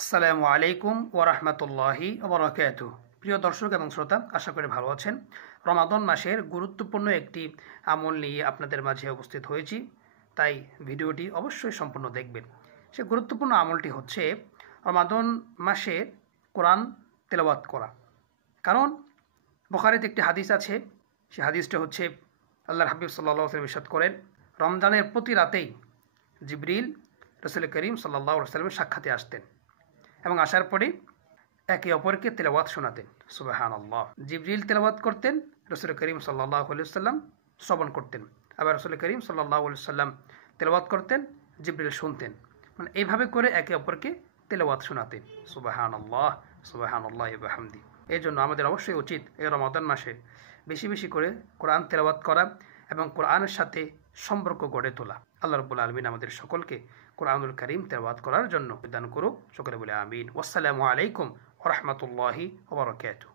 আসসালামু আলাইকুম ওরহমতুল্লাহি ওবরাকাতুহু। প্রিয় দর্শক এবং শ্রোতা, আশা করি ভালো আছেন। রমাদান মাসের গুরুত্বপূর্ণ একটি আমল নিয়ে আপনাদের মাঝে উপস্থিত হয়েছি, তাই ভিডিওটি অবশ্যই সম্পূর্ণ দেখবেন। সে গুরুত্বপূর্ণ আমলটি হচ্ছে রমাদান মাসে কোরআন তেলাওয়াত করা। কারণ বুখারীতে একটি হাদিস আছে, সে হাদিসটা হচ্ছে আল্লাহর হাবিব সাল্লাল্লাহু আলাইহি ওয়াসাল্লাম ইরশাদ করেন, রমজানের প্রতি রাতেই জিবরিল রাসূল করিম সাল্লাল্লাহু আলাইহি ওয়াসাল্লামের সাক্ষাতে আসতেন এবং আসার পরে একে অপরকে তেলাওয়াত শোনাতেন। সুবহানাল্লাহ। জিবরিল তেলাওয়াত করতেন, রাসূল করিম সাল্লাল্লাহু আলাইহি ওয়াসাল্লাম শ্রবণ করতেন। আবার রাসূল করিম সাল্লাল্লাহু আলাইহি ওয়াসাল্লাম তেলাওয়াত করতেন, জিবরিল শুনতেন। মানে এইভাবে করে একে অপরকে তেলাওয়াত শোনাতেন। সুবহানাল্লাহ, সুবহানাল্লাহ ওয়া বিহামদি। এই জন্য আমাদের অবশ্যই উচিত এই রমাদান মাসে বেশি বেশি করে কোরআন তেলাওয়াত করা এবং কোরআনের সাথে সম্পর্ক গড়ে তোলা। আল্লাহ রাব্বুল আলামিন আমাদের সকলকে কোরআনুল কারীম তেলাওয়াত করার জন্য দান করুক। সকলে বলে আমিন। ওয়াসসালামু আলাইকুম ওয়া রাহমাতুল্লাহি ওয়া বারাকাতুহু।